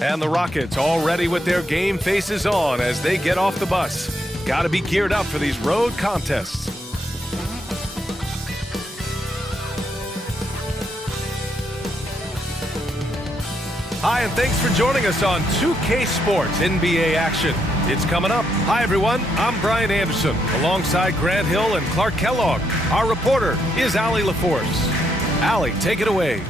And the Rockets all ready with their game faces on as they get off the bus. Got to be geared up for these road contests. Hi, and thanks for joining us on 2K Sports NBA action. It's coming up. Hi, everyone. I'm Brian Anderson, alongside Grant Hill and Clark Kellogg. Our reporter is Allie LaForce. Allie, take it away.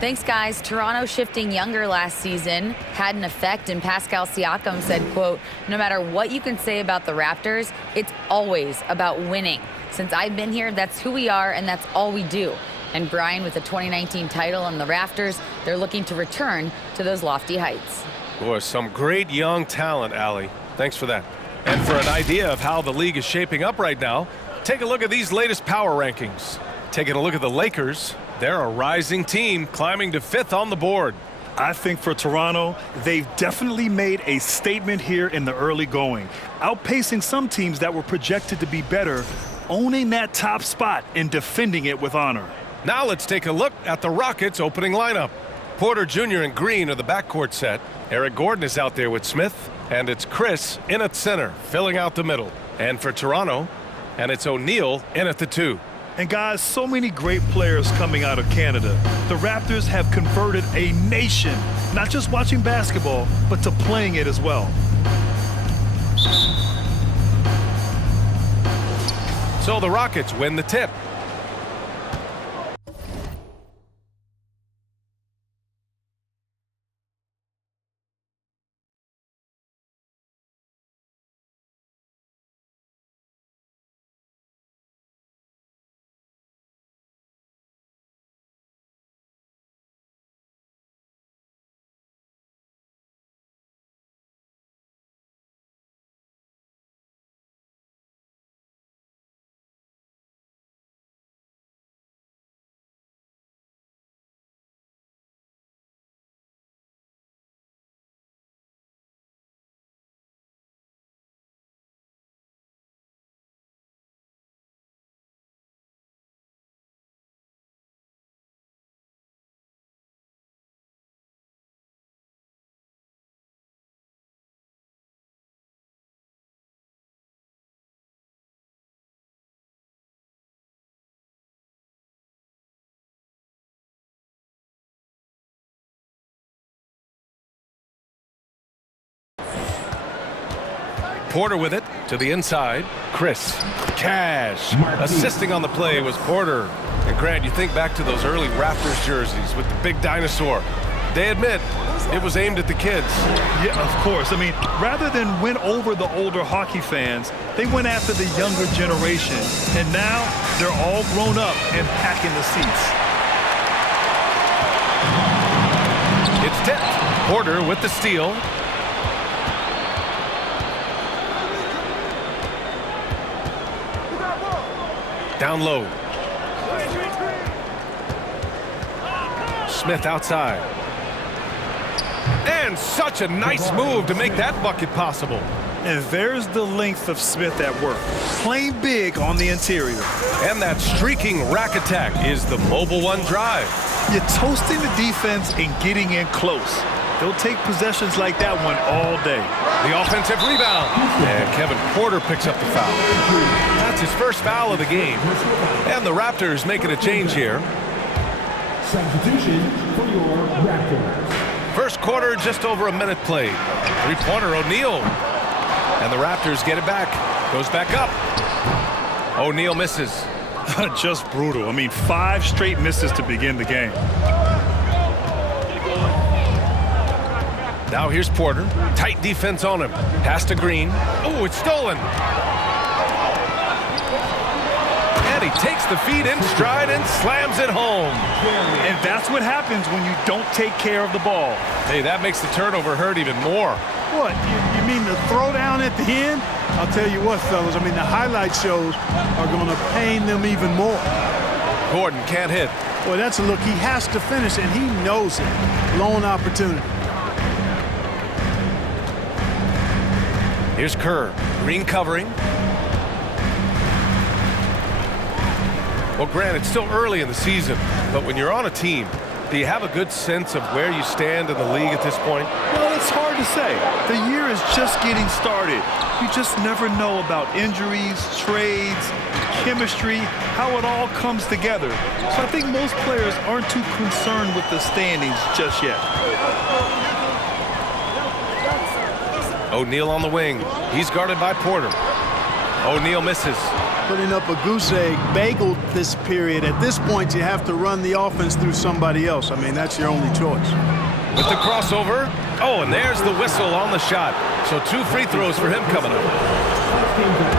Thanks, guys. Toronto shifting younger last season had an effect, and Pascal Siakam said, quote, "No matter what you can say about the Raptors, it's always about winning. Since I've been here, that's who we are, and that's all we do." And Brian, with the 2019 title and the Raptors, they're looking to return to those lofty heights. Boy, some great young talent, Allie. Thanks for that. And for an idea of how the league is shaping up right now, take a look at these latest power rankings. Taking a look at the Lakers, they're a rising team climbing to 5th on the board. I think for Toronto, they've definitely made a statement here in the early going, outpacing some teams that were projected to be better, owning that top spot and defending it with honor. Now let's take a look at the Rockets' opening lineup. Porter Jr. and Green are the backcourt set. Eric Gordon is out there with Smith, and it's Chris in at center, filling out the middle. And for Toronto, and it's O'Neal in at the 2. And guys, so many great players coming out of Canada. The Raptors have converted a nation, not just watching basketball, but to playing it as well. So the Rockets win the tip. Porter with it to the inside. Chris Cash assisting on the play was Porter. And Grant, you think back to those early Raptors jerseys with the big dinosaur. They admit it was aimed at the kids. Yeah, of course. I mean, rather than win over the older hockey fans, they went after the younger generation. And now they're all grown up and packing the seats. It's tipped. Porter with the steal. Down low. Smith outside. And such a nice move to make that bucket possible. And there's the length of Smith at work, playing big on the interior. And that streaking rack attack is the Mobile One drive. You're toasting the defense and getting in close. They'll take possessions like that one all day. The offensive rebound. And Kevin Porter picks up the foul. That's his first foul of the game. And the Raptors making a change here. Substitution for your Raptors. First quarter, just over a minute played. Three-pointer, O'Neal. And the Raptors get it back. Goes back up. O'Neal misses. Just brutal. I mean, 5 straight misses to begin the game. Now here's Porter. Tight defense on him. Pass to Green. Oh, it's stolen. And he takes the feed in stride and slams it home. And that's what happens when you don't take care of the ball. Hey, that makes the turnover hurt even more. What, you mean the throwdown at the end? I'll tell you what, fellas, I mean, the highlight shows are going to pain them even more. Gordon can't hit. Boy, that's a look. He has to finish, and he knows it. Lone opportunity. Here's Kerr. Green covering. Well, Grant, it's still early in the season, but when you're on a team, Do you have a good sense of where you stand in the league at this point? Well, it's hard to say. The year is just getting started. You just never know about injuries, trades, chemistry, how it all comes together. So I think most players aren't too concerned with the standings just yet. O'Neal on the wing. He's guarded by Porter. O'Neal misses. Putting up a goose egg, bageled this period. At this point, you have to run the offense through somebody else. I mean, that's your only choice. With the crossover. Oh, and there's the whistle on the shot. So 2 free throws for him coming up.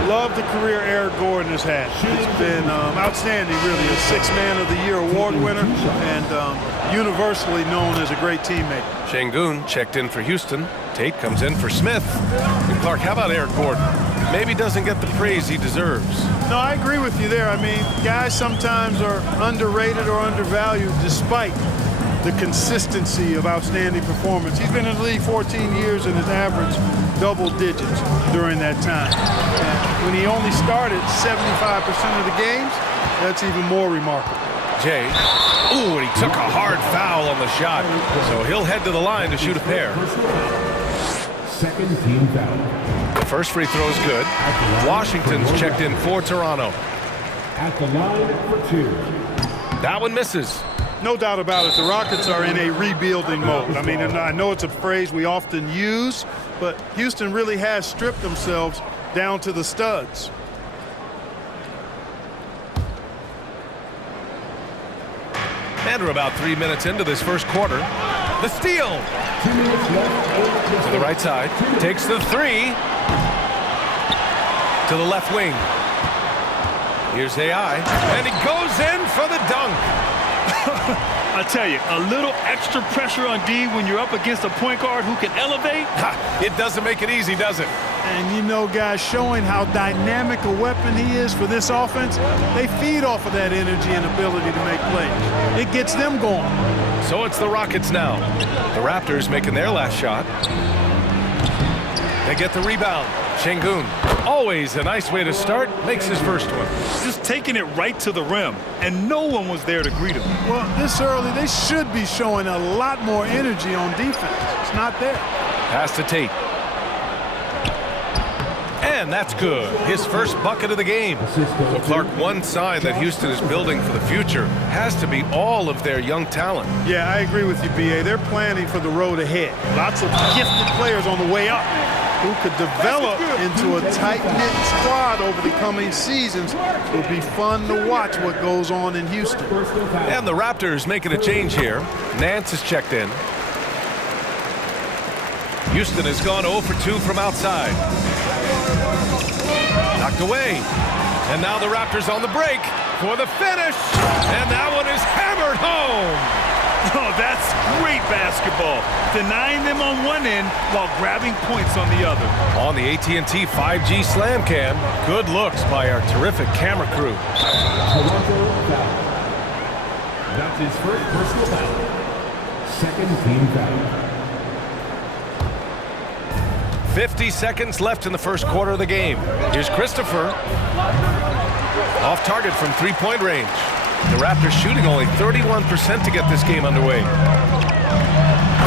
Love the career Eric Gordon has had. It's been outstanding, really. A 6th Man of the Year award winner and universally known as a great teammate. Şengün checked in for Houston. Tate comes in for Smith. And Clark, how about Eric Gordon? Maybe doesn't get the praise he deserves. No, I agree with you there. I mean, guys sometimes are underrated or undervalued despite the consistency of outstanding performance. He's been in the league 14 years and has averaged double digits during that time. And when he only started 75% of the games, that's even more remarkable. Jay. Ooh, and he took a hard foul on the shot. So he'll head to the line to shoot a pair. Second team foul. The first free throw is good. Washington's checked in for Toronto. At the line for 2. That one misses. No doubt about it. The Rockets are in a rebuilding mode. I mean, and I know it's a phrase we often use, but Houston really has stripped themselves down to the studs. And we're about 3 minutes into this first quarter. The steal. 2 minutes left. To the right side. Takes the 3. To the left wing. Here's AI. And he goes in for the dunk. I tell you, a little extra pressure on D when you're up against a point guard who can elevate. It doesn't make it easy, does it? And you know, guys, showing how dynamic a weapon he is for this offense, they feed off of that energy and ability to make plays. It gets them going. So it's the Rockets now. The Raptors making their last shot. They get the rebound. Şengün, always a nice way to start, makes his first one. Just taking it right to the rim, and no one was there to greet him. Well, this early, they should be showing a lot more energy on defense. It's not there. Pass to Tate. And that's good. His first bucket of the game. So Clark, one sign that Houston is building for the future has to be all of their young talent. Yeah, I agree with you, B.A. They're planning for the road ahead. Lots of gifted players on the way up who could develop into a tight-knit squad over the coming seasons. It'll be fun to watch what goes on in Houston. And the Raptors making a change here. Nance is checked in. Houston has gone 0 for 2 from outside. Knocked away. And now the Raptors on the break for the finish. And that one is hammered home. Oh, that's great basketball. Denying them on one end while grabbing points on the other. On the AT&T 5G Slam Cam, good looks by our terrific camera crew. Toronto foul. That's his first personal foul. Second team foul. 50 seconds left in the first quarter of the game. Here's Christopher. Off target from three-point range. The Raptors shooting only 31% to get this game underway.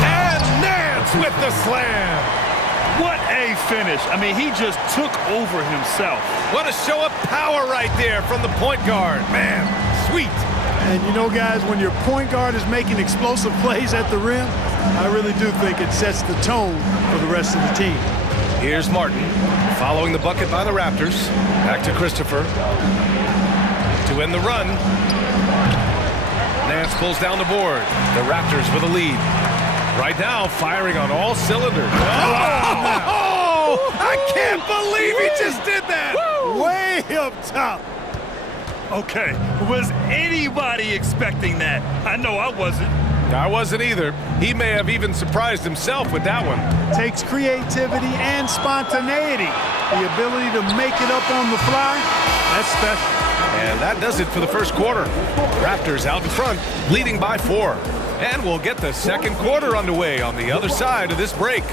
And Nance with the slam. What a finish. I mean, he just took over himself. What a show of power right there from the point guard. Man, sweet. And you know, guys, when your point guard is making explosive plays at the rim, I really do think it sets the tone for the rest of the team. Here's Martin following the bucket by the Raptors. Back to Christopher to end the run. Nance pulls down the board. The Raptors with a lead. Right now, firing on all cylinders. Oh! I can't believe he just did that! Way up top. Okay, was anybody expecting that? I know I wasn't. I wasn't either. He may have even surprised himself with that one. Takes creativity and spontaneity. The ability to make it up on the fly, that's special. And that does it for the first quarter. Raptors out in front, leading by 4. And we'll get the second quarter underway on the other side of this break.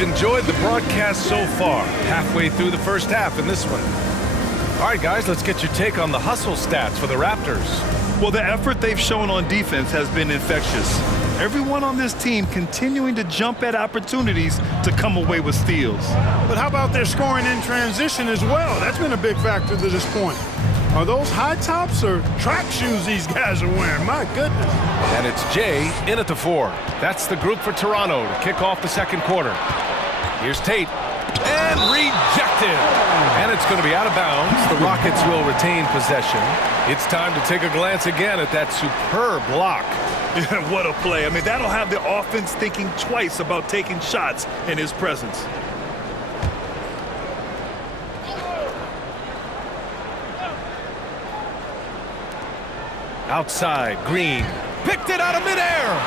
we've enjoyed the broadcast so far. Halfway through the first half in this one. All right, guys, let's get your take on the hustle stats for the Raptors. Well, the effort they've shown on defense has been infectious. Everyone on this team continuing to jump at opportunities to come away with steals. But how about their scoring in transition as well? That's been a big factor to this point. Are those high tops or track shoes these guys are wearing? My goodness. And it's Jay in at the 4. That's the group for Toronto to kick off the second quarter. Here's Tate. And rejected. And it's going to be out of bounds. The Rockets will retain possession. It's time to take a glance again at that superb block. What a play. I mean, that'll have the offense thinking twice about taking shots in his presence. Outside, Green. Picked it out of midair.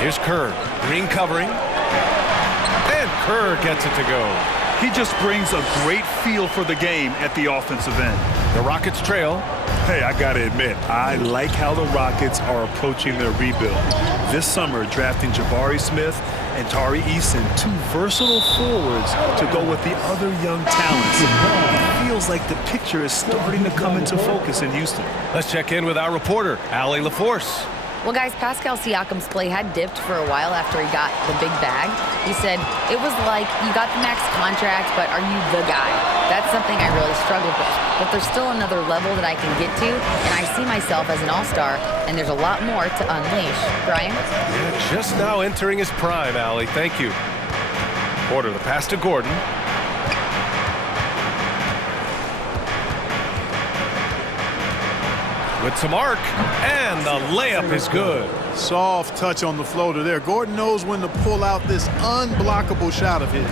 Here's Kerr. Green covering. And Kerr gets it to go. He just brings a great feel for the game at the offensive end. The Rockets trail. Hey, I gotta admit, I like how the Rockets are approaching their rebuild. This summer, drafting Jabari Smith and Tari Eason, two versatile forwards to go with the other young talents. It feels like the picture is starting to come into focus in Houston. Let's check in with our reporter, Allie LaForce. Well, guys, Pascal Siakam's play had dipped for a while after he got the big bag. He said, it was like, you got the max contract, but are you the guy? That's something I really struggled with. But there's still another level that I can get to, and I see myself as an all-star, and there's a lot more to unleash. Brian? Yeah, just now entering his prime, Allie. Thank you. Porter, the pass to Gordon. With some arc, and the layup is good. Soft touch on the floater there. Gordon knows when to pull out this unblockable shot of his.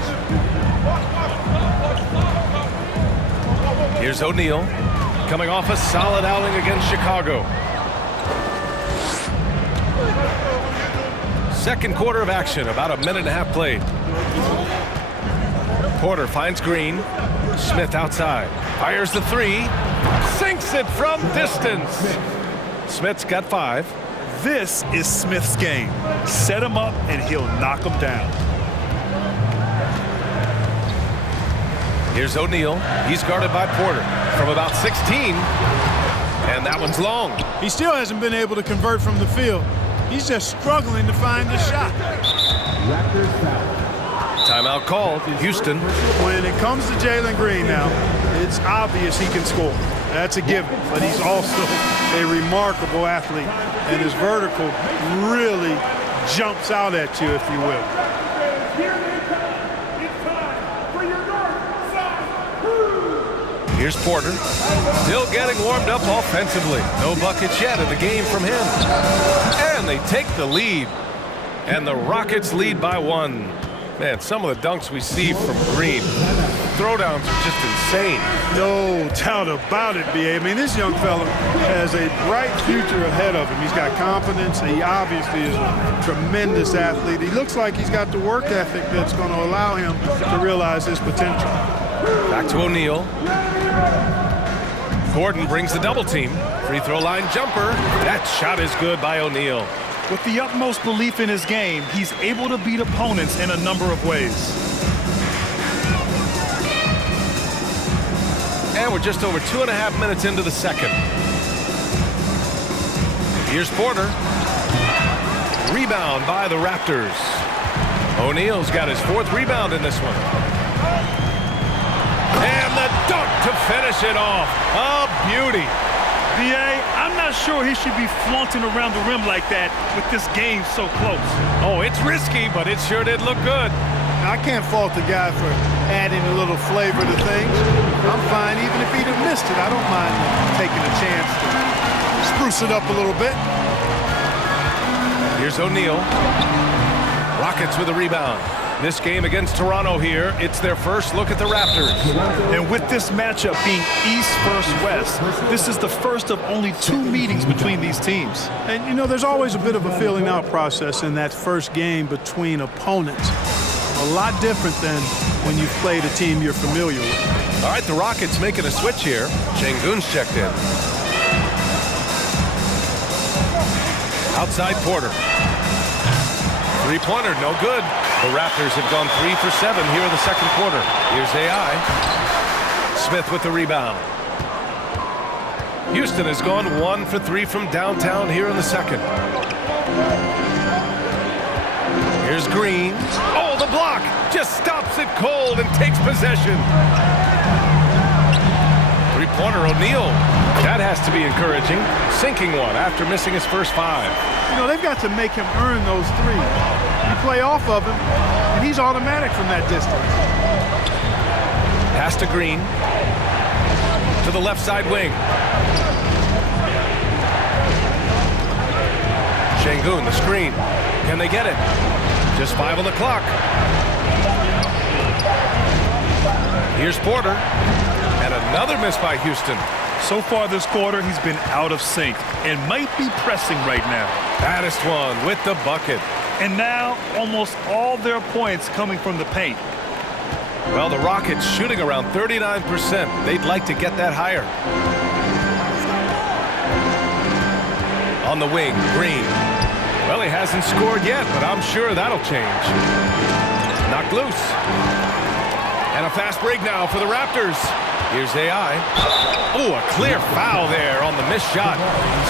Here's O'Neal, coming off a solid outing against Chicago. Second quarter of action, about a minute and a half played. Porter finds Green. Smith outside. Fires the 3. Sinks it from distance. Smith's got 5. This is Smith's game. Set him up and he'll knock him down. Here's O'Neal. He's guarded by Porter from about 16. And that one's long. He still hasn't been able to convert from the field. He's just struggling to find the shot. Raptors foul. Timeout called. Houston. When it comes to Jalen Green now, it's obvious he can score. That's a given, but he's also a remarkable athlete, and his vertical really jumps out at you, if you will. Here's Porter. Still getting warmed up offensively. No buckets yet in the game from him. And they take the lead. And the Rockets lead by 1. Man, some of the dunks we see from Green, throwdowns are just insane. No doubt about it, B.A. I mean, this young fella has a bright future ahead of him. He's got confidence. He obviously is a tremendous athlete. He looks like he's got the work ethic that's going to allow him to realize his potential. Back to O'Neal. Gordon brings the double team. Free throw line jumper. That shot is good by O'Neal. With the utmost belief in his game, he's able to beat opponents in a number of ways. And we're just over 2.5 minutes into the second. Here's Porter. Rebound by the Raptors. O'Neal's got his 4th rebound in this one. And the dunk to finish it off. A beauty. B.A., I'm not sure he should be flaunting around the rim like that with this game so close. Oh, it's risky, but it sure did look good. I can't fault the guy for adding a little flavor to things. I'm fine even if he'd have missed it. I don't mind taking a chance to spruce it up a little bit. Here's O'Neal. Rockets with a rebound. This game against Toronto here, it's their first look at the Raptors. And with this matchup being East versus West, this is the first of only 2 meetings between these teams. And, you know, there's always a bit of a filling out process in that first game between opponents. A lot different than when you've played a team you're familiar with. All right, the Rockets making a switch here. Şengün's checked in. Outside Porter. Three-pointer, no good. The Raptors have gone 3 for 7 here in the second quarter. Here's AI. Smith with the rebound. Houston has gone 1 for 3 from downtown here in the second. Here's Green. Oh, the block! Just stops it cold and takes possession. Three-pointer, O'Neal. That has to be encouraging. Sinking one after missing his first 5. You know, they've got to make him earn those threes. You play off of him, and he's automatic from that distance. Pass to Green. To the left side wing. Şengün, the screen. Can they get it? Just 5 on the clock. Here's Porter. And another miss by Houston. So far this quarter, he's been out of sync and might be pressing right now. Baddest one with the bucket. And now, almost all their points coming from the paint. Well, the Rockets shooting around 39%. They'd like to get that higher. On the wing, Green. Well, he hasn't scored yet, but I'm sure that'll change. Knocked loose. And a fast break now for the Raptors. Here's AI. Oh, a clear foul there on the missed shot.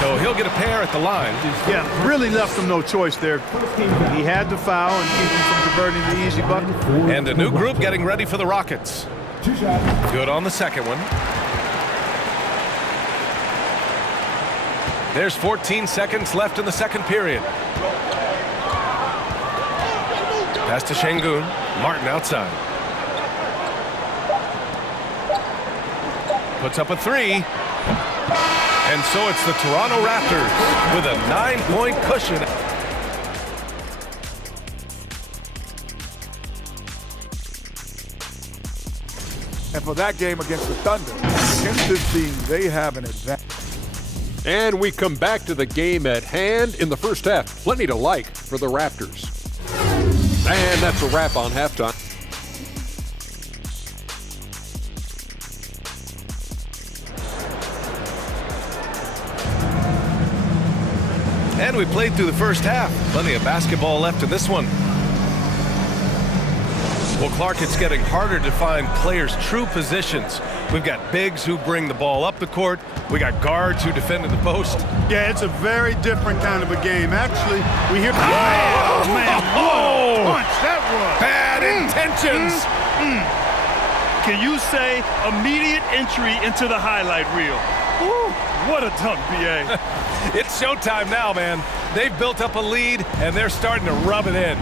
So he'll get a pair at the line. Yeah, really left him no choice there. He had to foul and keep him from converting the easy bucket. And a new group getting ready for the Rockets. Good on the second one. There's 14 seconds left in the second period. Pass to Şengün. Martin outside. Puts up a 3. And so it's the Toronto Raptors with a 9-point cushion. And for that game against the Thunder, against this team, they have an advantage. And we come back to the game at hand in the first half. Plenty to like for the Raptors. And that's a wrap on halftime. And we played through the first half. Plenty of basketball left in this one. Well, Clark, it's getting harder to find players' true positions. We've got bigs who bring the ball up the court. We got guards who defend at the post. Yeah, it's a very different kind of a game. Actually, we hear... Oh, man. What a punch that was. Bad intentions. Can you say immediate entry into the highlight reel? Woo, what a dunk, B.A. It's showtime now, man. They've built up a lead, and they're starting to rub it in.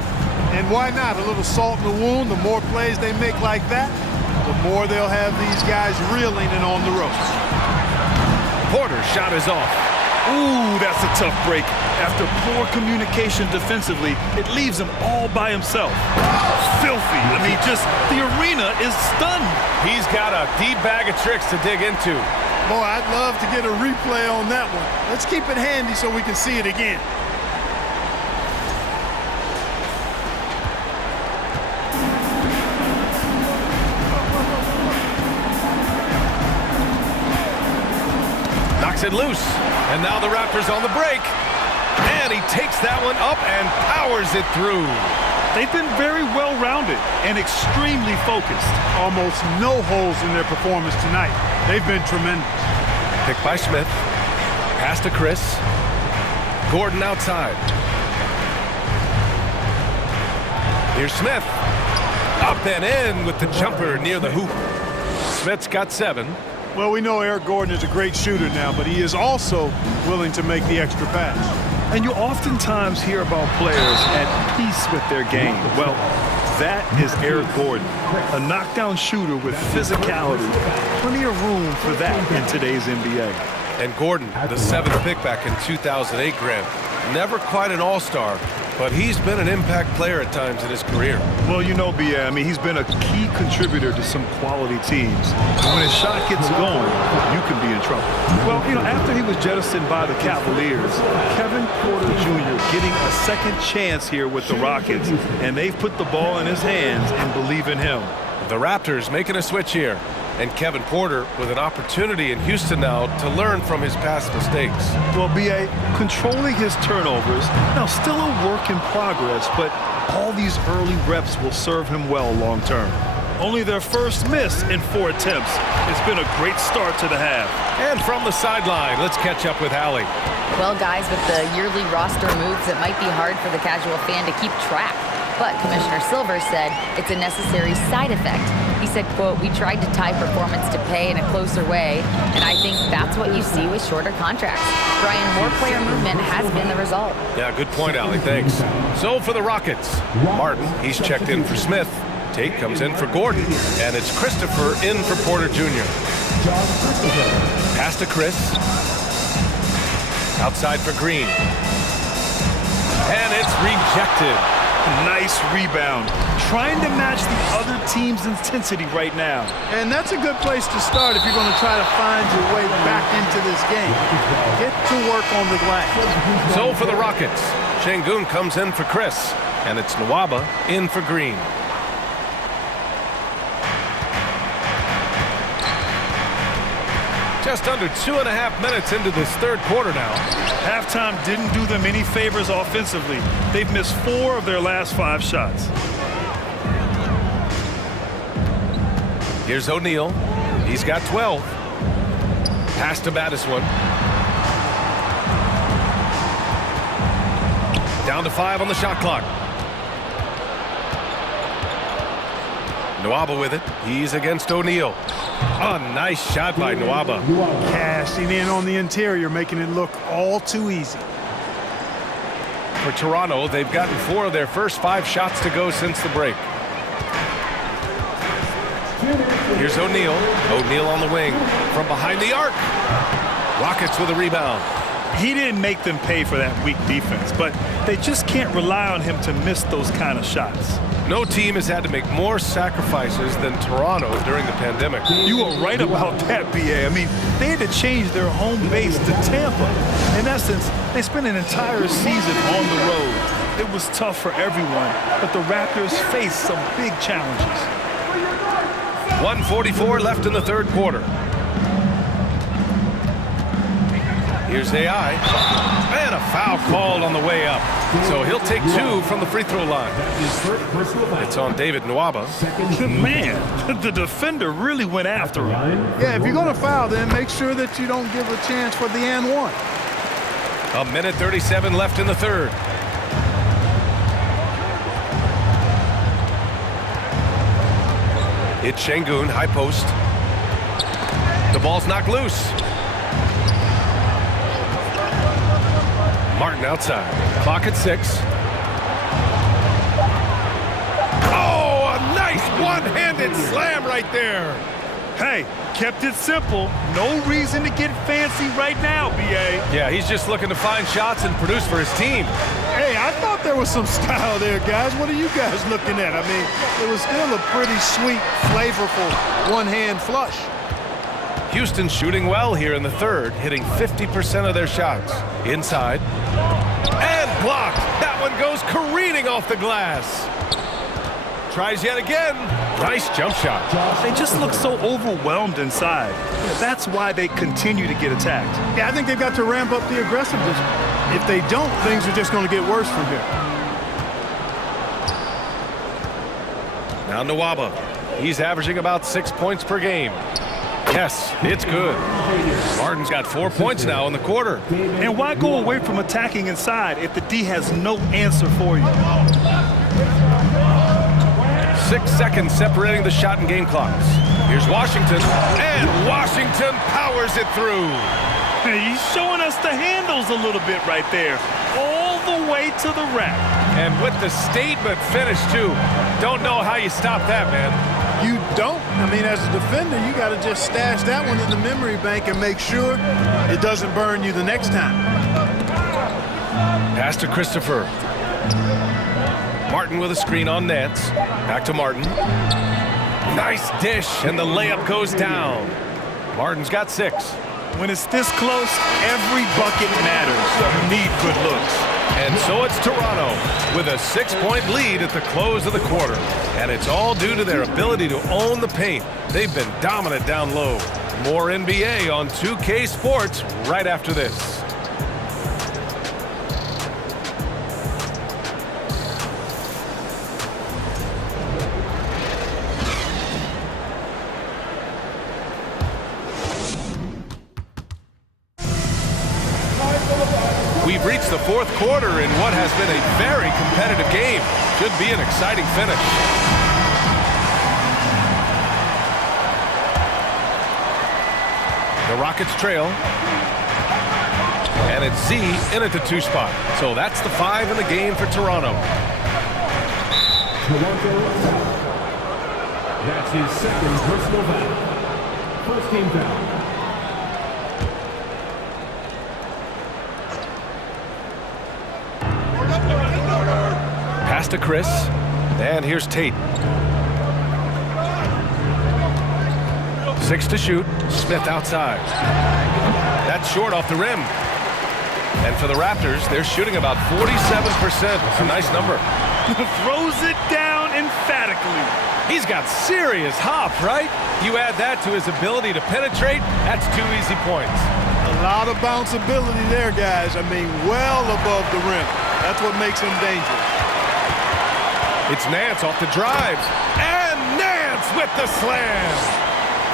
And why not? A little salt in the wound. The more plays they make like that, the more they'll have these guys reeling and on the ropes. Porter's shot is off. Ooh, that's a tough break. After poor communication defensively, it leaves him all by himself. Filthy. I mean, just the arena is stunned. He's got a deep bag of tricks to dig into. Boy, I'd love to get a replay on that one. Let's keep it handy so we can see it again. Knocks it loose. And now the Raptors on the break. And he takes that one up and powers it through. They've been very well-rounded and extremely focused. Almost no holes in their performance tonight. They've been tremendous. Picked by Smith. Pass to Chris. Gordon outside. Here's Smith. Up and in with the jumper near the hoop. Smith's got 7. Well, we know Eric Gordon is a great shooter now, but he is also willing to make the extra pass. And you oftentimes hear about players at peace with their game. Well, that is Eric Gordon, a knockdown shooter with physicality. Plenty of room for that in today's NBA. And Gordon, the 7th pick back in 2008, Grant. Never quite an all-star, but he's been an impact player at times in his career. Well, you know, B.A., I mean, he's been a key contributor to some quality teams. And when his shot gets going, you can be in trouble. Well, you know, after he was jettisoned by the Cavaliers, Kevin Porter Jr. getting a second chance here with the Rockets, and they've put the ball in his hands and believe in him. The Raptors making a switch here. And Kevin Porter with an opportunity in Houston now to learn from his past mistakes. Well, B.A. controlling his turnovers, now still a work in progress, but all these early reps will serve him well long term. Only their first miss in 4 attempts. It's been a great start to the half. And from the sideline, let's catch up with Allie. Well, guys, with the yearly roster moves, it might be hard for the casual fan to keep track. But Commissioner Silver said it's a necessary side effect. He said, quote, "We tried to tie performance to pay in a closer way, and I think that's what you see with shorter contracts." Brian, more player movement has been the result. Yeah, good point, Allie. Thanks. So for the Rockets, Martin, he's checked in for Smith. Tate comes in for Gordon, and it's Christopher in for Porter Jr. Pass to Chris. Outside for Green. And it's rejected. Nice rebound. Trying to match the other team's intensity right now. And that's a good place to start if you're going to try to find your way back into this game. Get to work on the glass. So for the Rockets, Şengün comes in for Chris, and it's Nwaba in for Green. Just under 2.5 minutes into this third quarter now. Halftime didn't do them any favors offensively. They've missed 4 of their last 5 shots. Here's O'Neal. He's got 12. Pass to Madison. Down to 5 on the shot clock. Nwaba with it. He's against O'Neal. Oh, nice shot by Nwaba. Cashing in on the interior, making it look all too easy. For Toronto, they've gotten 4 of their first 5 shots to go since the break. Here's O'Neal. O'Neal on the wing. From behind the arc. Rockets with a rebound. He didn't make them pay for that weak defense, but they just can't rely on him to miss those kind of shots. No team has had to make more sacrifices than Toronto during the pandemic. You are right about that, B.A. I mean, they had to change their home base to Tampa. In essence, they spent an entire season on the road. It was tough for everyone, but the Raptors faced some big challenges. 1:44 left in the third quarter. Here's AI. And a foul called on the way up. So he'll take 2 from the free throw line. It's on David Nwaba. Man, the defender really went after him. Yeah, if you're going to foul, then make sure that you don't give a chance for the and one. 1:37 left in the third. It's Şengün, high post. The ball's knocked loose. Martin outside. Clock at 6. Oh, a nice one-handed slam right there. Hey, kept it simple. No reason to get fancy right now, B.A. Yeah, he's just looking to find shots and produce for his team. Hey, I thought there was some style there, guys. What are you guys looking at? I mean, it was still a pretty sweet, flavorful one-hand flush. Houston shooting well here in the third, hitting 50% of their shots. Inside. And blocked. That one goes careening off the glass. Tries yet again. Nice jump shot. They just look so overwhelmed inside. That's why they continue to get attacked. Yeah, I think they've got to ramp up the aggressiveness. If they don't, things are just going to get worse from here. Now Nwaba. He's averaging about 6 points per game. Yes, it's good. Martin's got 4 points now in the quarter. And why go away from attacking inside if the D has no answer for you? 6 seconds separating the shot and game clocks. Here's Washington, and Washington powers it through. He's showing us the handles a little bit right there, all the way to the rack. And with the statement finish, too. Don't know how you stop that, man. You don't. I mean, as a defender, you got to just stash that one in the memory bank and make sure it doesn't burn you the next time. Pass to Christopher. Martin with a screen on Nance. Back to Martin. Nice dish, and the layup goes down. Martin's got 6. When it's this close, every bucket matters. You need good looks. And so it's Toronto with a 6-point lead at the close of the quarter. And it's all due to their ability to own the paint. They've been dominant down low. More NBA on 2K Sports right after this. We've reached the fourth quarter in what has been a very competitive game. Should be an exciting finish. The Rockets trail. And it's Z in at the 2 spot. So that's the 5 in the game for Toronto. That's his second personal foul. First team foul. Pass to Chris. And here's Tate. 6 to shoot. Smith outside. That's short off the rim. And for the Raptors, they're shooting about 47%. A nice number. Throws it down emphatically. He's got serious hop, right? You add that to his ability to penetrate, that's 2 easy points. A lot of bounceability there, guys. I mean, well above the rim. That's what makes him dangerous. It's Nance off the drive. And Nance with the slam.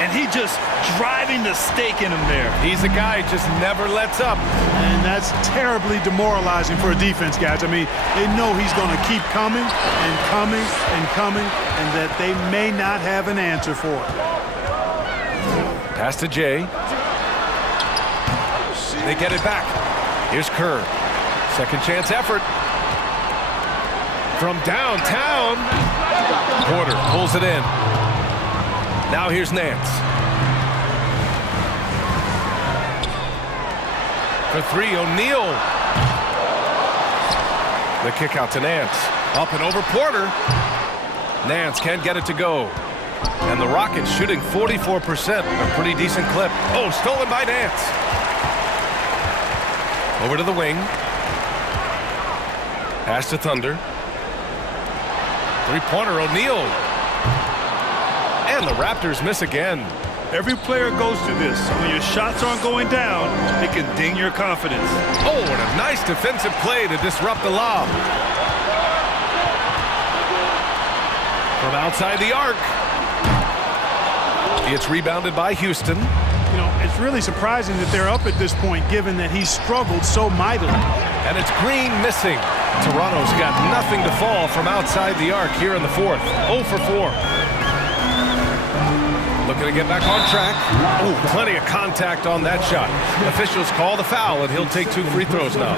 And he just driving the stake in him there. He's a guy who just never lets up. And that's terribly demoralizing for a defense, guys. I mean, they know he's going to keep coming and coming and coming, and that they may not have an answer for it. Pass to Jay. They get it back. Here's Kerr. Second chance effort. From downtown. Porter pulls it in. Now here's Nance. For 3, O'Neal. The kick out to Nance. Up and over Porter. Nance can't get it to go. And the Rockets shooting 44%. A pretty decent clip. Oh, stolen by Nance. Over to the wing. Pass to Thunder. 3-pointer, O'Neal. And the Raptors miss again. Every player goes through this. When your shots aren't going down, it can ding your confidence. Oh, and a nice defensive play to disrupt the lob. From outside the arc. It's rebounded by Houston. You know, it's really surprising that they're up at this point, given that he's struggled so mightily. And it's Green missing. Toronto's got nothing to fall from outside the arc here in the fourth. 0 for 4. Looking to get back on track. Oh, plenty of contact on that shot. Officials call the foul, and he'll take 2 free throws now.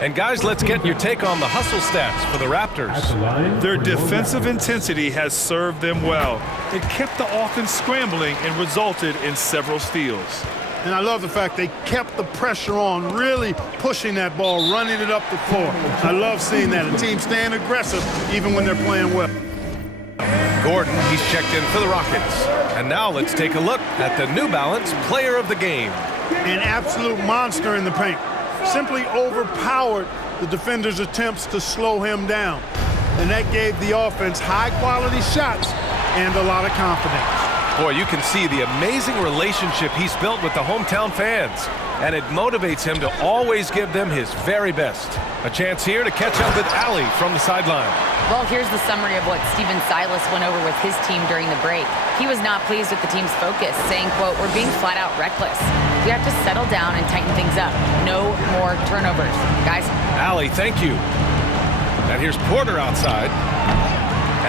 And guys, let's get your take on the hustle stats for the Raptors. Their defensive intensity has served them well. It kept the offense scrambling and resulted in several steals. And I love the fact they kept the pressure on, really pushing that ball, running it up the floor. I love seeing that. A team staying aggressive even when they're playing well. Gordon, he's checked in for the Rockets. And now let's take a look at the New Balance Player of the Game. An absolute monster in the paint. Simply overpowered the defender's attempts to slow him down. And that gave the offense high-quality shots and a lot of confidence. Boy, you can see the amazing relationship he's built with the hometown fans. And it motivates him to always give them his very best. A chance here to catch up with Allie from the sideline. Well, here's the summary of what Steven Silas went over with his team during the break. He was not pleased with the team's focus, saying, quote, "We're being flat out reckless. We have to settle down and tighten things up. No more turnovers." Guys. Allie, thank you. And here's Porter outside.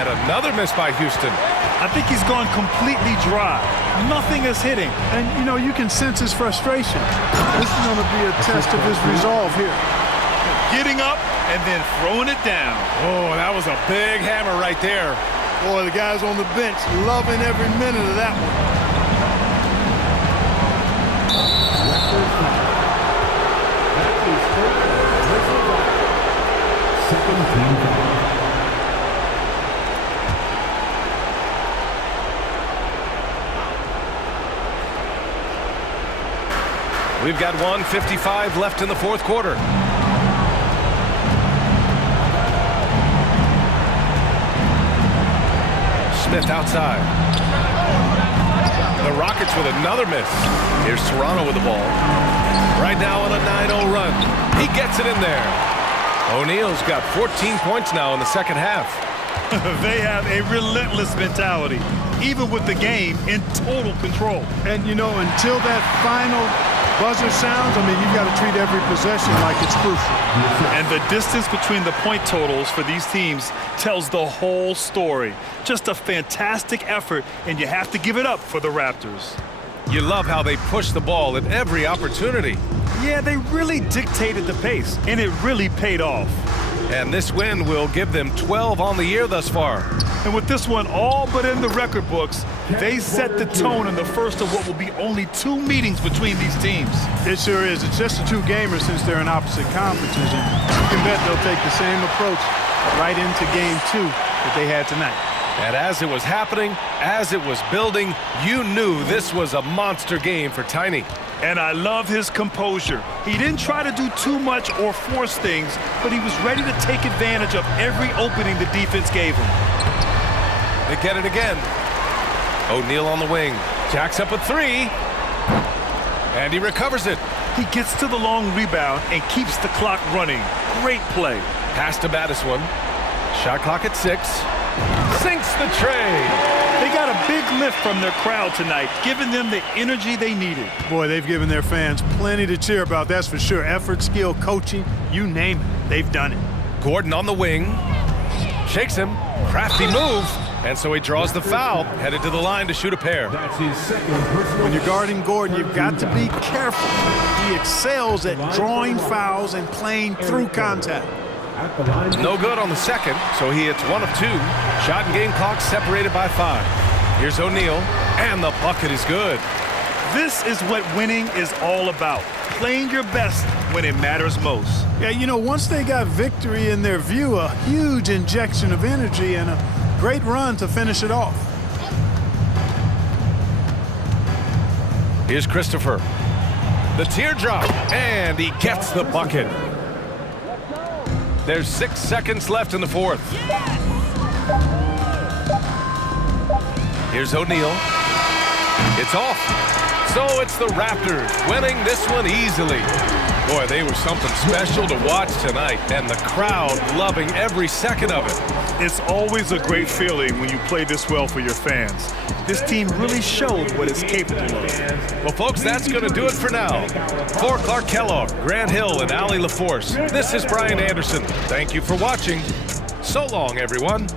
And another miss by Houston. I think he's gone completely dry. Nothing is hitting. And, you know, you can sense his frustration. This is going to be a test of his resolve here. Getting up and then throwing it down. Oh, that was a big hammer right there. Boy, the guys on the bench loving every minute of that one. Second team foul. We've got 1:55 left in the fourth quarter. Smith outside. The Rockets with another miss. Here's Toronto with the ball. Right now on a 9-0 run. He gets it in there. O'Neal's got 14 points now in the second half. They have a relentless mentality, even with the game in total control. And, you know, until that final buzzer sounds, I mean, you've got to treat every possession like it's crucial. And the distance between the point totals for these teams tells the whole story. Just a fantastic effort, and you have to give it up for the Raptors. You love how they push the ball at every opportunity. Yeah, they really dictated the pace, and it really paid off. And this win will give them 12 on the year thus far. And with this one all but in the record books, they set the tone in the first of what will be only 2 meetings between these teams. It sure is. It's just a 2-gamer since they're in opposite conferences, and you can bet they'll take the same approach right into game 2 that they had tonight. And as it was happening, as it was building, you knew this was a monster game for Tiny. And I love his composure. He didn't try to do too much or force things, but he was ready to take advantage of every opening the defense gave him. They get it again. O'Neal on the wing. Jacks up a 3. And he recovers it. He gets to the long rebound and keeps the clock running. Great play. Pass to Madison. Shot clock at 6. Sinks the tray. They got a big lift from their crowd tonight, giving them the energy they needed. Boy, they've given their fans plenty to cheer about, that's for sure. Effort, skill, coaching, you name it, they've done it. Gordon on the wing. Shakes him. Crafty move. And so he draws the foul, headed to the line to shoot a pair. That's his second personal. When you're guarding Gordon, you've got to be careful. He excels at drawing fouls and playing through contact. No good on the second, so he hits 1 of 2. Shot and game clock separated by 5. Here's O'Neal, and the bucket is good. This is what winning is all about. Playing your best when it matters most. Yeah, you know, once they got victory in their view, a huge injection of energy and a great run to finish it off. Here's Christopher. The teardrop, and he gets the bucket. There's 6 seconds left in the fourth. Here's O'Neal. It's off. So it's the Raptors winning this one easily. Boy, they were something special to watch tonight, and the crowd loving every second of it. It's always a great feeling when you play this well for your fans. This team really showed what it's capable of. Well, folks, that's going to do it for now. For Clark Kellogg, Grant Hill, and Allie LaForce, this is Brian Anderson. Thank you for watching. So long, everyone.